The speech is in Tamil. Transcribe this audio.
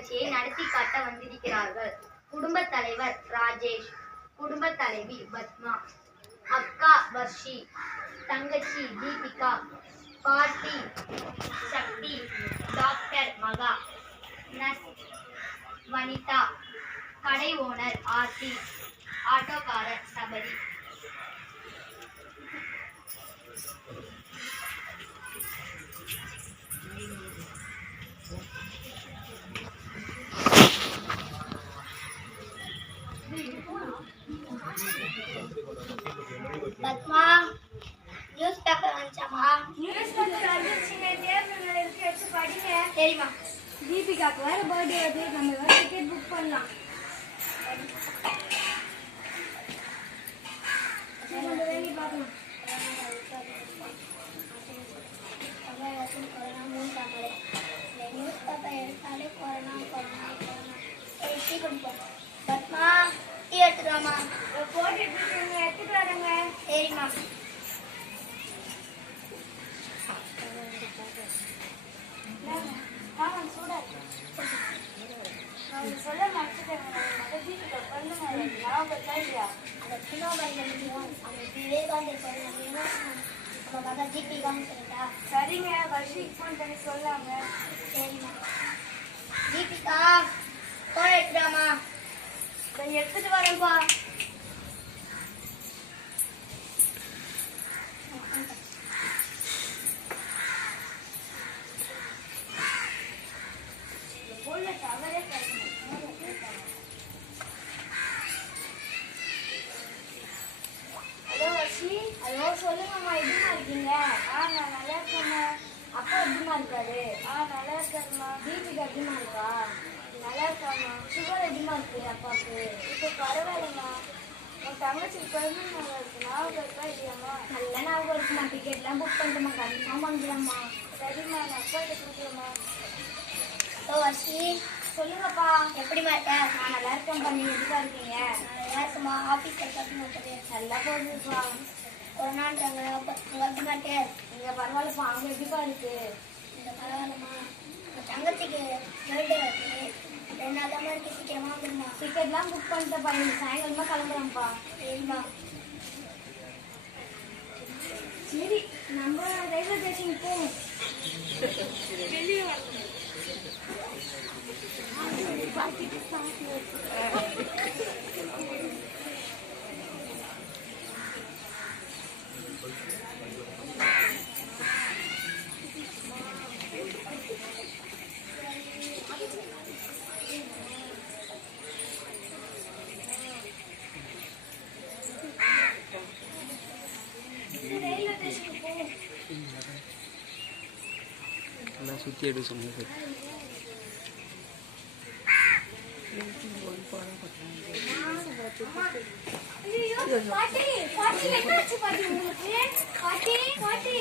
நிகழ்ச்சியை நடத்தி காட்ட வந்திருக்கிறார்கள். குடும்பத் தலைவர் ராஜேஷ், குடும்பத் தலைவி பத்மா, அக்கா வர்ஷி, தங்கச்சி தீபிகா, பாட்டி சக்தி, டாக்டர் மகா, நர்ஸ் வனிதா, கடை ஓனர் ஆர்த்தி, ஆட்டோக்காரர் சபரி. பத்மா, நியூஸ் பேப்பர் வந்துச்சாமா? நியூஸ் பேப்பர் வந்துச்சுங்க. டேபிள்ல இருக்கு, எடுத்து படிங்க. சரிம்மா. தீபிகாக்கு வேற பர்த்டே வருது, நம்ம வேற டிக்கெட் புக் பண்ணலாம். நம்ம வேலையை பார்க்கலாம். நியூஸ் பேப்பர் எடுத்தாலே கொரோனா கொரோனா கொரோனா. சீக்கிரம் போ. பத்மா, டீ எடுத்துக்கலாமா? போட்டுட்டு இருக்கீங்க, எடுத்துட்டு வரேங்க. சரிம்மா. சொல்ல மறைச்சிட்டேங்க. தீபிகா பண்ணுங்க, ஞாபகம் இல்லையா? அந்த சின்னோபையன் அந்த விவேகானந்தர் பிறந்த நம்ம மகா தீபிகான்னு சொல்லிட்டா? சரிங்க, வர்ஷிக்கு ஃபோன் பண்ணி சொல்லாங்க. சரிம்மா. தீபிகா, போன் எடுத்துடாமா? எடுத்துட்டு வரேன்ப்பா. ஹலோ வர்ஷி. ஹலோ, சொல்லுங்கம்மா, எப்படிமா இருக்கீங்க? நான் நல்லா இருக்கேம்மா. அப்பா எப்படிமா இருக்காரு? நல்லா இருக்காருமா. தீபிகா எப்படிமா இருக்கா? நல்லா இருக்காம்மா. சுகர் எப்படிமா இருக்கு அப்பாவுக்கு? இப்போ பரவாயில்லைம்மா. என் தங்கச்சிக்கு பிறந்த நாள் இருக்கு, ஞாபகம் இருக்கா இல்லையாம்மா? நல்ல ஞாபகம் இருக்குமா. டிக்கெட்லாம் புக் பண்ணிட்டுமா, கன்ஃபார்ம் வந்துடும்மா. சரிம்மா, நான் அப்பாட்ட கொடுக்குறேம்மா. ஓ வர்ஷி, சொல்லுங்கப்பா. எப்படிமா இருக்க? நான் நல்லா இருக்கேன்ப்பா. நீங்க எப்படிப்பா இருக்கீங்க? நல்லா இருக்குமா. ஆஃபீஸ் எப்படி மாட்டது? நல்லா போகுதுப்பா. கொரோனான்றாங்க. எப்படி மாட்டே? நீங்க பரவாயில்லப்பா. அவங்க எப்படிப்பா இருக்கு? இந்த பரவாயில்லம்மா. என் தங்கச்சிக்கு பர்த்டே வருது, 2 நாள் தான் இருக்கு. சீக்கிரமா வந்துடுமா? டிக்கெட்லாம் புக் பண்ணிட்டப்பா. இன்னைக்கு சாயங்காலமா கிளம்புறோம்ப்பா. சரிம்மா. சரி, நம்ம ரயில்வே ஸ்டேஷனுக்கு போவோம். ரயில்வே ஸ்டேஷனுக்கு போவோம். எல்லாம் சுற்றி எடுக்க சொன்னது. பாட்டி, பாட்டி, என்னாச்சு பாட்டி உங்களுக்கு? பாட்டி, பாட்டி.